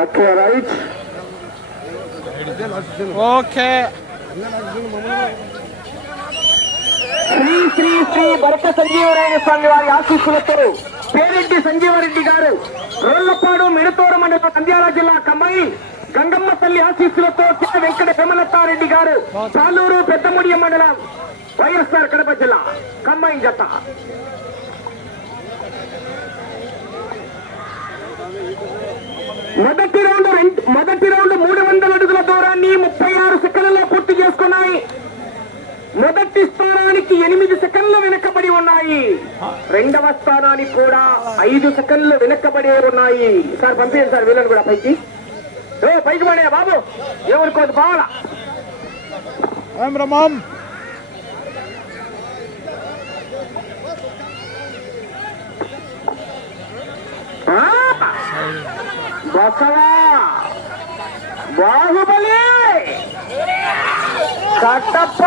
Okay right okay Sri Sri Sri Bharatha Sanjeevaraya Swamy వారి ఆశీస్సులతో పేరెడ్డి సంజీవరెడ్డి గారు రోళ్ళపాడు మిడతూరు మండలం నంద్యాల జిల్లా కమ్మాయి గంగమ్మ తల్లి ఆశీస్సులతో కె వెంకట విమలత్తారెడ్డి గారు చాలూరు పెద్దముడియ మండలం వైఎస్ఆర్ కడప జిల్లా కమ్మాయి జత మొదటి రౌండ్ రెండు- మొదటి రౌండ్ మూడు వందల అడుగుల దూరాన్ని ముప్పై ఆరు సెకండ్లలో పూర్తి చేసుకున్నాయి. మొదటి స్థానానికి ఎనిమిది సెకండ్లు వెనకబడి ఉన్నాయి. రెండవ స్థానానికి కూడా ఐదు సెకండ్లు వెనకబడి ఉన్నాయి. సార్ పంపించండి సార్ వీళ్ళని కూడా పైకి. పైకి పడే బాబు. ఎవరికోదు బావాలా ఏం రమం ఆ? బసవా బాహుబలి. కట్టప్ప.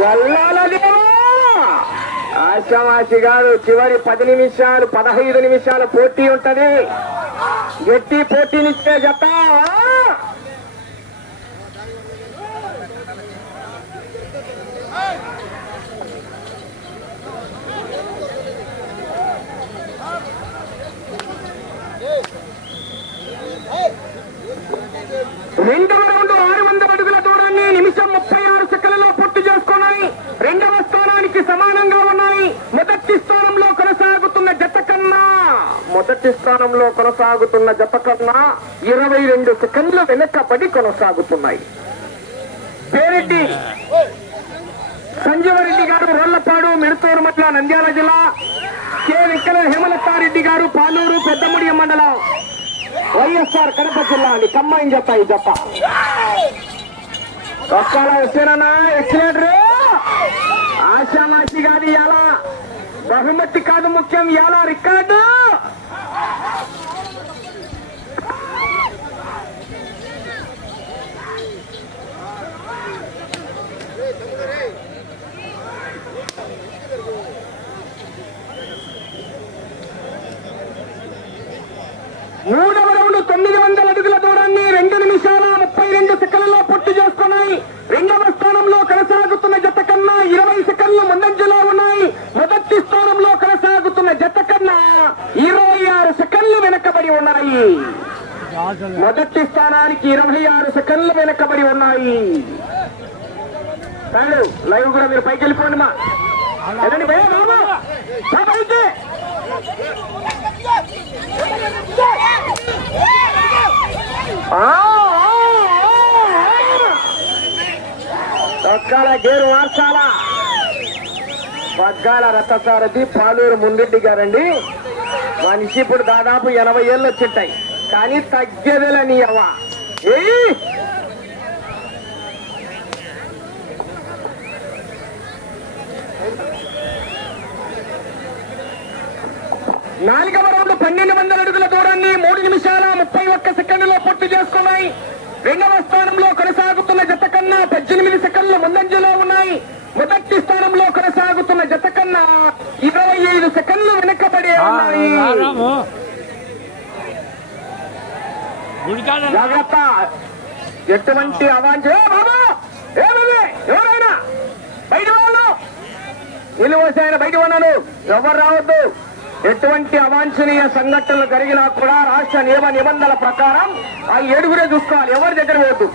గల్లాలదేవా గారు చివరి పది నిమిషాలు పదహైదు నిమిషాల పోటీ ఉంటది. గట్టి పోటీనిచ్చే చెప్ప రెండవ రౌండ్ ఆరు వందల అడుగుల దూరాన్ని నిమిషం ముప్పై ఆరు సెకండ్లలో పూర్తి చేసుకున్నాయి రెండవ స్థానానికి సమానంగా ఉన్నాయి మొదటి స్థానంలో కొనసాగుతున్న జత కన్నా మొదటి స్థానంలో కొనసాగుతున్న జత కన్నా ఇరవై రెండు సెకండ్లు వెనకబడి కొనసాగుతున్నాయి. పేరెడ్డి సంజీవరెడ్డి గారు రోళ్ళపాడు మెడతూరు మండల నంద్యాల జిల్లా కె. వెంకట హేమలతారెడ్డి గారు పాలూరు పెద్దముడియ మండలం వైఎస్ఆర్ కడప జిల్లా అని కమ్మాయిని చెప్పాయి జప జత. వచ్చారన్నా ఆశామాషి కాదు ఎలా బహుమతి కాదు ముఖ్యం ఎలా రికార్డు మూడవ రౌండ్ తొమ్మిది వందల అడుగుల దూరాన్ని రెండు నిమిషాల ముప్పై రెండు సెకండ్లలో పూర్తి చేసుకున్నాయి రెండవ స్థానంలో కొనసాగుతున్న జత కన్నా ఇరవై సెకండ్లు ముందంజలో ఉన్నాయి. మొదటి స్థానంలో కొనసాగుతున్న జత కన్నా ఇరవై ఆరు సెకండ్లు వెనకబడి ఉన్నాయి. మొదటి స్థానానికి ఇరవై ఆరు సెకండ్లు వెనకబడి ఉన్నాయి. లైవ్ కూడా మీరు పైకి వెళ్ళిపోండి మా. ఎదండి గేరు మార్చాలా పగ్గాల రథసారథి పాలూరు ముందెడ్డి గారండి. మనిషి ఇప్పుడు దాదాపు ఎనభై ఏళ్ళు వచ్చింటాయి. కానీ తగ్గేదేలా నీ అవ్వ. ఏయ్! నాలుగవ రౌండ్ పన్నెండు వందల అడుగుల దూరాన్ని మూడు నిమిషాల ముప్పై ఒక్క సెకండ్లో పూర్తి చేసుకున్నాయి. రెండవ స్థానంలో కొనసాగుతున్న జత కన్నా పద్దెనిమిది సెకండ్లు ముందంజలో ఉన్నాయి. మొదటి స్థానంలో కొనసాగుతున్న జత కన్నా ఇరవై ఐదు సెకండ్లు వెనకబడి ఉన్నాయి. జాగ్రత్త. ఎటువంటి అవాంఛ ఎవరైనా? బయట వాళ్ళు! బయట ఉన్నాను ఎవరు రావద్దు? ఎటువంటి అవాంఛనీయ సంఘటనలు జరిగినా కూడా రాష్ట్ర నియమ నిబంధనల ప్రకారం ఆ ఏడుగురే చూసుకోవాలి. ఎవరి దగ్గర పోవద్దు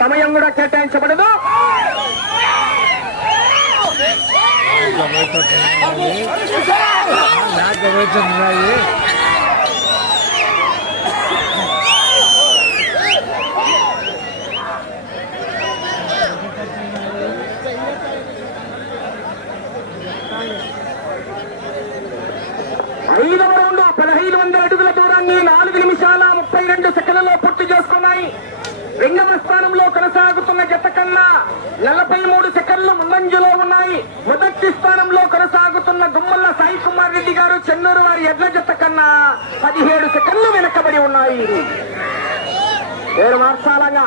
సమయం కూడా కేటాయించబడదు. నాకు ఐదు రౌండ్లు పదహైదు వందల అడుగుల దూరాన్ని నాలుగు నిమిషాల ముప్పై రెండు సెకండ్లలో పూర్తి చేసుకున్నాయి. రెండవ స్థానంలో కొనసాగుతున్న జత కన్నా నలభై మూడు సెకండ్లు ముందంజలో ఉన్నాయి. మొదటి స్థానంలో కొనసాగుతున్న గుమ్మల్ల సాయి కుమార్ రెడ్డి గారు చెన్నూరు వారి ఎడ్ల జత కన్నా పదిహేడు సెకండ్లు వెనకబడి ఉన్నాయి. వేరు మార్చాలంగా.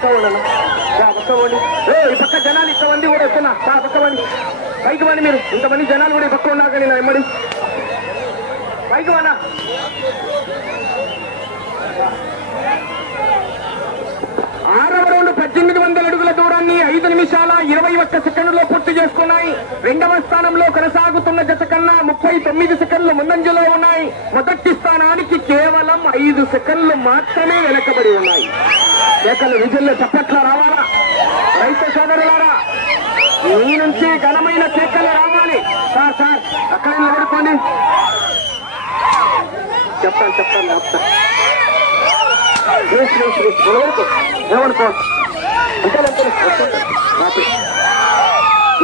ఆ, పక్క పోండి అన్న. ఆ, పక్క ఏ ఈ పక్క జనాలు ఇంతమంది కూడా వస్తున్నా. ఆ, పక్క పోండి పైకి పోండి మీరు. ఇంతమంది జనాలు కూడా ఈ పక్క ఉన్నారు కానీ నా ఎమ్మడి పైకి పోనా? ఆరవ రౌండ్ పద్దెనిమిది వందల అడుగుల దూరాన్ని ఐదు నిమిషాల ఇరవై ఒక్క సెకండ్లో పూర్తి చేసుకున్నాయి. రెండవ స్థానంలో కొనసాగుతున్న జత ముప్పై తొమ్మిది సెకండ్లు ముందంజలో ఉన్నాయి. మొదటి స్థానానికి కేవలం ఐదు సెకండ్లు మాత్రమే వెనకబడి ఉన్నాయి. కేకలు విజుల్లో చప్పట్ల రావాలా? రైతు సోదరులారా మీ నుంచి ఘనమైన కేకలు రావాలి. సార్ సార్ అక్కడ నిలబడుకోండి. చెప్తాను చెప్తాను చెప్తాను. వేసి వేసి వేసి ఏమనుకో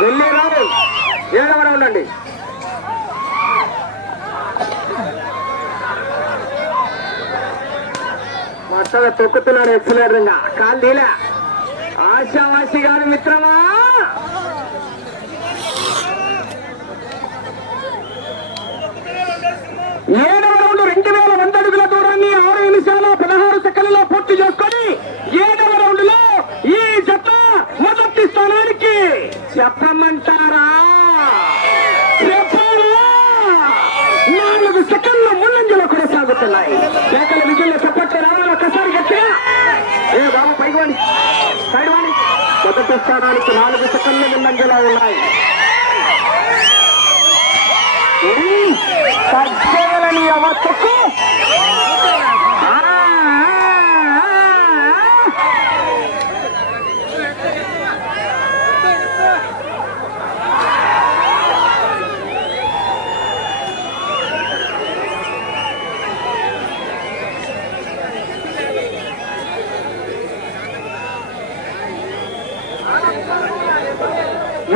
వెళ్ళి రాదు ఉండండి. మొత్తగా తొక్కుతున్నాడు ఎక్సలేటర్గా. కాలు తీలే. ఆశావాసి గారు మిత్రమా? ఏడవ రౌండ్ రెండు వేల వంద అడుగుల దూరాన్ని ఆరు నిమిషాల పదహారు సెకండ్లలో పూర్తి చేసుకొని ఏడవ రౌండ్లో ఈ జత మొదటి స్థానానికి చెప్పమంటారా? ముందంజలో కొనసాగుతున్నాయి విజయంలో చెప్పట్లే రావాలి ఒక్కసారి గట్టిగా ఏ బాబు పైకి వాడి. సైడ్ వాడి. మొదటి స్థానానికి నాలుగు సెకండ్లు ముందంజలో ఉన్నాయి. తగ్గలని అవతకు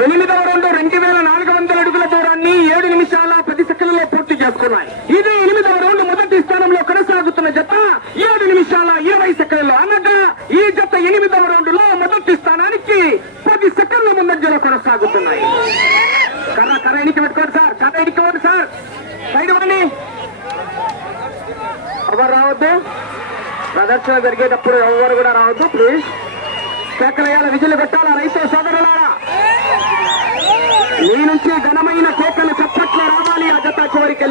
ఎనిమిదవ రెండు రెండు వేల నాలుగు వందల అడుగుల దూరాన్ని ఏడు నిమిషాల పది సెకండ్లలో పూర్తి చేసుకున్నాయి ఇది ఎనిమిదవ రౌండ్ మొదటి స్థానంలో కొనసాగుతున్న జత ఏడు నిమిషాల ఇరవై సెకండ్లు అనగా ఈ జత ఎనిమిదవ రౌండ్లో మొదటి స్థానానికి పది సెకండ్ల ముందంజలో కొనసాగుతున్నాయి. కర్ర కర్ర ఎనికి పెట్టుకోండి సార్ కర్ర ఎనికి సార్. సైడ్ వాణి ఎవరు రావద్దు? ప్రదర్శన జరిగేటప్పుడు ఎవరు కూడా రావద్దు ప్లీజ్ కేకలేయాల విజులు పెట్టాలా రైతు సోదరులారా? మీ నుంచి ఘనమైన కేకలు చప్పట్లు రావాలి ఆ జత చివరికి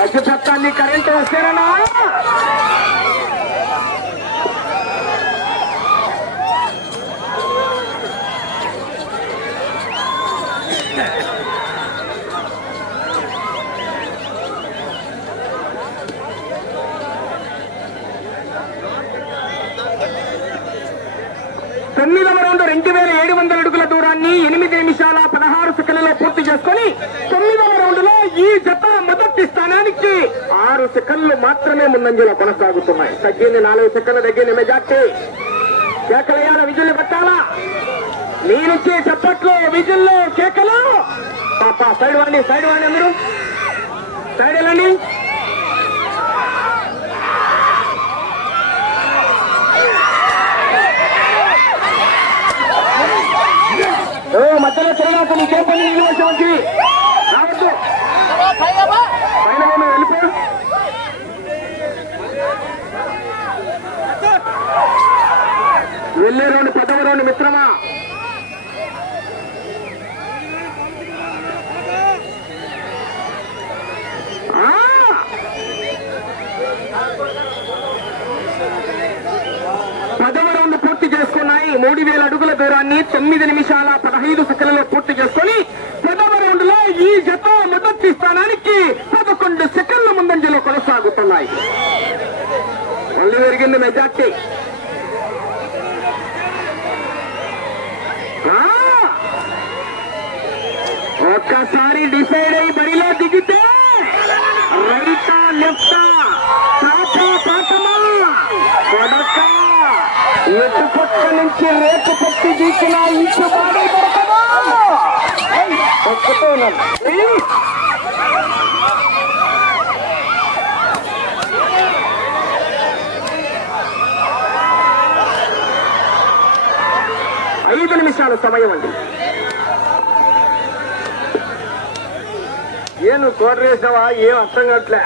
ఖర్చు చట్టాన్ని కరెంటు వస్తేనా తొమ్మిదవ రౌండ్ రెండు వేల ఏడు వందల అడుగుల దూరాన్ని ఎనిమిది నిమిషాల పదహారు సెకండ్లలో పూర్తి చేసుకొని తొమ్మిదవ రౌండ్లో ఈ జత మొదటి స్థానానికి ఆరు సెకండ్లు మాత్రమే కొనసాగుతున్నాయి. తగ్గింది నాలుగు సెకండ్ల తగ్గింది మెజార్టీ. కేకలయ్యాల విజులు పెట్టాలా? మీరిచ్చే చప్పట్లు విజుల్లో కేకలు. పాప సైడ్ వాడి సైడ్ వాడి అందరూ. సైడ్ వెళ్ళండి. ఓ మధ్యలో తిరగాక నీకేం పని నీళ్ళు వచ్చి రావద్దు. పైన పోను, వెళ్ళిపో పెద్దవరోని పదవ రెండు మిత్రమా. పదవ రౌండ్ పూర్తి చేసుకున్నాయి. మూడు వేల అడుగుల దూరాన్ని తొమ్మిది నిమిషాల పదహైదు సెకండ్లలో పూర్తి చేసుకొని పదవ రౌండ్లో ఈ జత మొదటి స్థానానికి పదకొండు సెకండ్ల ముందంజలో కొనసాగుతున్నాయి. మళ్ళీ పెరిగింది మెజార్టీ. ఒక్కసారి డిసైడ్ అయ్యి బరిలో దిగితే రైటా లెఫ్టా టాపా పాటమా ఎటు పక్క నుంచి రేకు పట్టి దీచిన ఇంచు బాడీ దొరకదా ఒక్కతో నిమిషాల సమయం అండి. ఏ నువ్వు కోటర్ వేసావా ఏం అర్థం కావట్లే.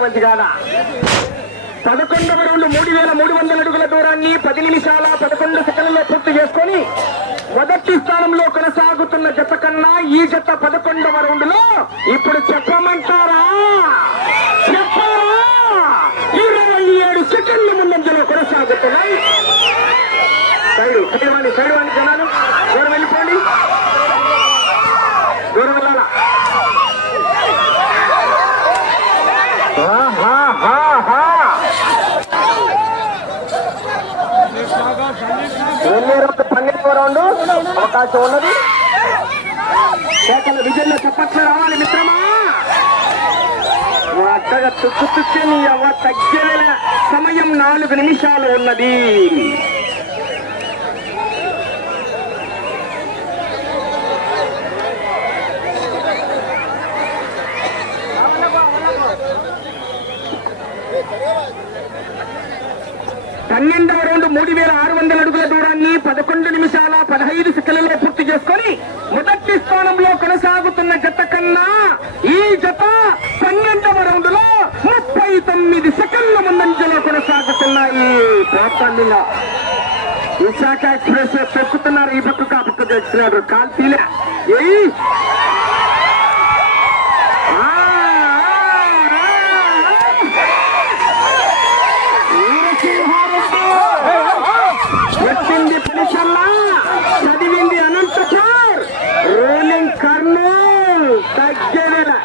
మంచి కాదా పదకొండవ రౌండ్ మూడు వేల మూడు వందల అడుగుల దూరాన్ని పది నిమిషాల పదకొండు సెకండ్లలో పూర్తి చేసుకొని మొదటి స్థానంలో కొనసాగుతున్న జత కన్నా ఈ జత పదకొండవ రౌండ్లో ఇప్పుడు చెప్పమంటారా చెప్పారా ఇరవై ఏడు సెకండ్ల ముందంజలో కొనసాగుతున్నాయి సైడు సైడ్ జనాలు దూరం వెళ్ళిపోండి. దూరం వెళ్ళాలా? ఆహాహాహా. పన్నెండవ రౌండ్? అవకాశం ఉన్నది. కేకల విజయంలో చెప్పట్లు రావాలి మిత్రమా? అట్టగా తుక్కు తుక్కు నీ అవ్వ తగ్గేల సమయం నాలుగు నిమిషాలు ఉన్నది. పన్నెండవ రెండు మూడు వేల ఆరు వందల అడుగుల దూరాన్ని పదకొండు నిమిషాల పదహైదు సెకండ్లలో పూర్తి చేసుకొని మొదటి స్థానంలో కొనసాగుతున్న జత కన్నా ఈ జత పన్నెండవ రౌండ్లో ముప్పై తొమ్మిది సెకండ్ల ముందంజలో కొనసాగుతున్నాయి. ప్రాంతాల్లో విశాఖ ఎక్స్ప్రెస్ తొక్కుతున్నారు ఈ పక్కకు ఆ పక్క తెచ్చున్నారు కాల్ ఏయ్ ఆ, ఆ, ఆ, వీరసింహారెడ్డి వచ్చింది పులిసల్లా చదివింది అనంతపూర్ రూలింగ్ కర్నూల్ తగ్గేదేలా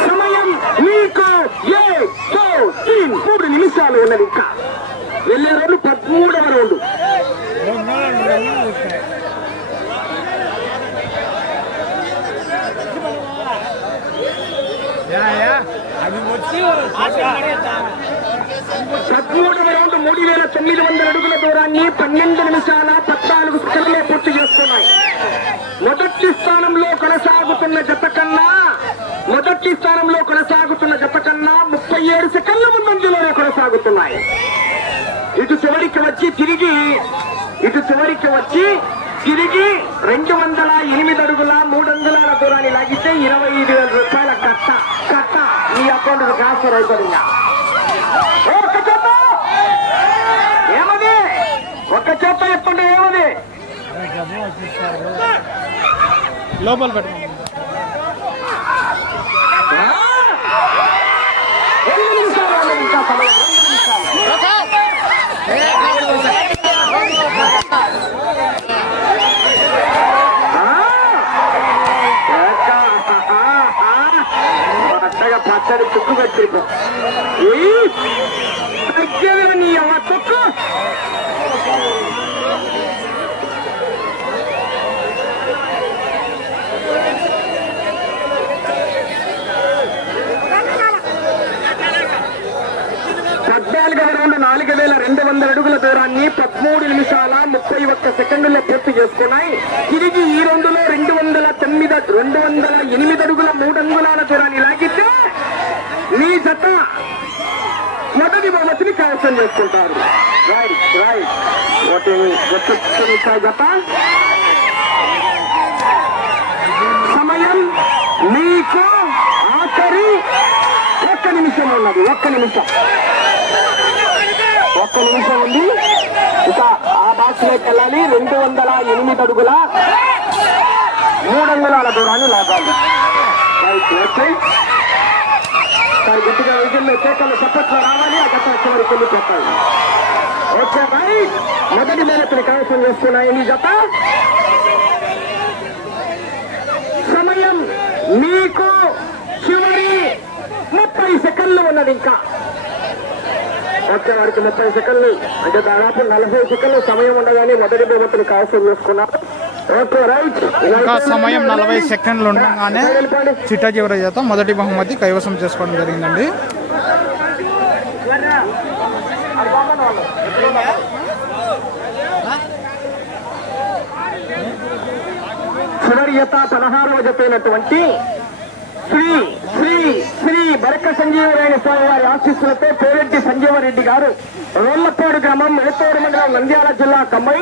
సమయం మీకు ఏ తో తీన్ మూడు నిమిషాలు ఉన్నది ఇంకా. వెళ్ళే రోజు పదమూడవ రౌండ్. యా పదమూడవ రౌండ్ మూడు వేల తొమ్మిది వందల అడుగుల దూరాన్ని పన్నెండు నిమిషాల పద్నాలుగు సెకండ్లలో పూర్తి చేస్తున్నాయి. మొదటి స్థానంలో కొనసాగుతున్న జత కన్నా మొదటి స్థానంలో కొనసాగుతున్న జత కన్నా ముప్పై ఏడు సెకండ్ల ముందంజలోనే కొనసాగుతున్నాయి. ఇటు చివరికి వచ్చి తిరిగి ఇటు చివరికి వచ్చి తిరిగి రెండు వందల ఎనిమిది అడుగుల మూడు వందల దూరాన్ని లాగితే ఇరవై ఐదు వేల రూపాయల కట్ట కట్ట మీ అకౌంట్ ట్రాన్స్ఫర్ అవుతుంది ఇంకా. ఏమది? ఒక చేత చెప్పండి ఏమది? లోపల పెట్టండి ఆ? రెండు నిమిషాలు ఉన్నది ఇంకా సమయం రెండు నిమిషాలు పచ్చగా పచ్చడి తుక్కు నీ అమ్మ రౌండ్ నాలుగు వేల రెండు వందల అడుగుల దూరాన్ని పదమూడు నిమిషాల ముప్పై ఒక్క సెకండ్లలో పూర్తి చేసుకున్నాయి. తిరిగి ఈ రౌండ్లో రెండు వందల తొమ్మిది రెండు వందల ఎనిమిది అడుగుల మూడు అంగుళాల దూరాన్ని లాగితే మీ జత మొదటి బహుమతిని కైవసం చేసుకుంటారు. రైట్ రైట్ ఒకటి ఒక్క జత? సమయం మీకు ఆఖరి ఒక్క నిమిషం ఉన్నది. ఒక్క నిమిషం. ఒక్క నిమిషం ఉంది. ఇక ఆ బాక్స్లోకి వెళ్ళాలి. రెండు వందల ఎనిమిది అడుగుల మూడు వందల దూరాన్ని లాగాలి రైట్ లెఫ్ట్ సైడ్ గట్టిగా విజయంలో కేకలు చప్పట్లు రావాలి. ఆ గత చివరికి వెళ్ళి పెట్టాలి ఓకే రైట్ మొదటి మేరతని కైవసం చేస్తున్నాయి మీ జత? సమయం మీకు చివరి ముప్పై సెకండ్లు ఉన్నది ఇంకా. వచ్చే వారికి ముప్పై సెకండ్లు. అంటే దాదాపు నలభై సెకండ్లు సమయం ఉండగానే మొదటి బహుమతులు కైవసం చేసుకున్నారు ఇంకా సమయం నలభై సెకండ్లు ఉండగానే చిట్టా చివరి చేత మొదటి బహుమతి కైవసం చేసుకోవడం జరిగిందండి. చివరి జత పదహారవ జత శ్రీ శ్రీ శ్రీ బరక సంజీవరాయణ స్వామి వారి ఆశీస్సులతో పేరెడ్డి సంజీవరెడ్డి గారు రోళ్ళపాడు గ్రామం ఎడతోడు మండలం నంద్యాల జిల్లా కమ్మై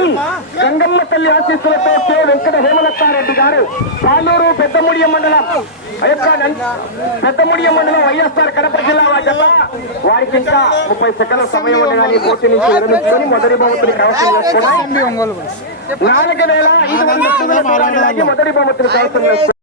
గంగమ్మ తల్లి ఆశీస్సులతో కె. వెంకట హేమలత్తారెడ్డి గారు పాలూరు పెద్దముడియ మండలం పెద్దముడియ మండలం వైఎస్ఆర్ కడప జిల్లా వారి వారికి ఇంకా ముప్పై సెకండ్ల సమయం ఉండగానే పోటీ నుంచి విరమించుకొని మొదటి బహుమతిని కవసం చేసుకున్నాయి నాలుగు వేల ఐదు వందల మొదటి బహుమతిని కవసం